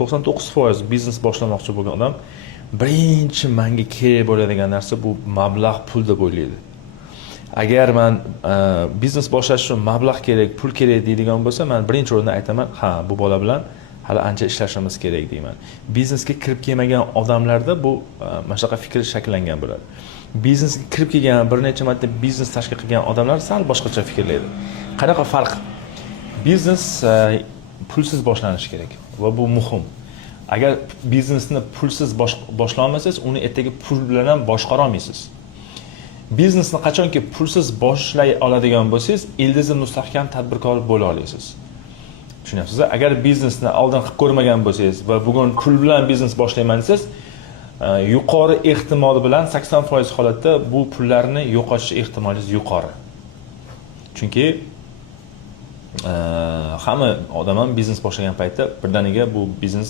99% biznes boshlamoqchi bo'lgan odam birinchi menga kerak bo'ladigan narsa bu mablag' pul deb o'ylaydi. Agar men biznes boshlash uchun mablag' kerak, pul kerak deydigan bo'lsa, men birinchi o'rinda aytaman, ha, bu bola bilan hali ancha ishlashimiz kerak deyman. Biznesga kirib kelmagan odamlarda bu mana shunaqa fikr shakllangan bo'ladi. Biznesga kirib kelgan, bir necha marta biznes tashkil qilgan odamlar sal boshqacha fikrlaydi. Qanaqa farq? Biznes pulsiz boshlanishi kerak va bu muhim. Agar biznesni pulsiz boshlay olmasangiz, uni ertaga pul bilan ham boshqara olmaysiz. Biznesni qachonki pulsiz boshlay oladigan bo'lsangiz, ildizi mustahkam tadbirkor bo'la olasiz. Tushunyapsizmi? Agar biznesni oldin qilib ko'rmagan bo'lsangiz va bugun pul bilan biznes boshlayman desangiz, yuqori ehtimol bilan 80% holatda bu pullarni yo'qotish ehtimolingiz yuqori. Chunki hamma odam ham biznes boshlagan paytda birdaniga bu biznes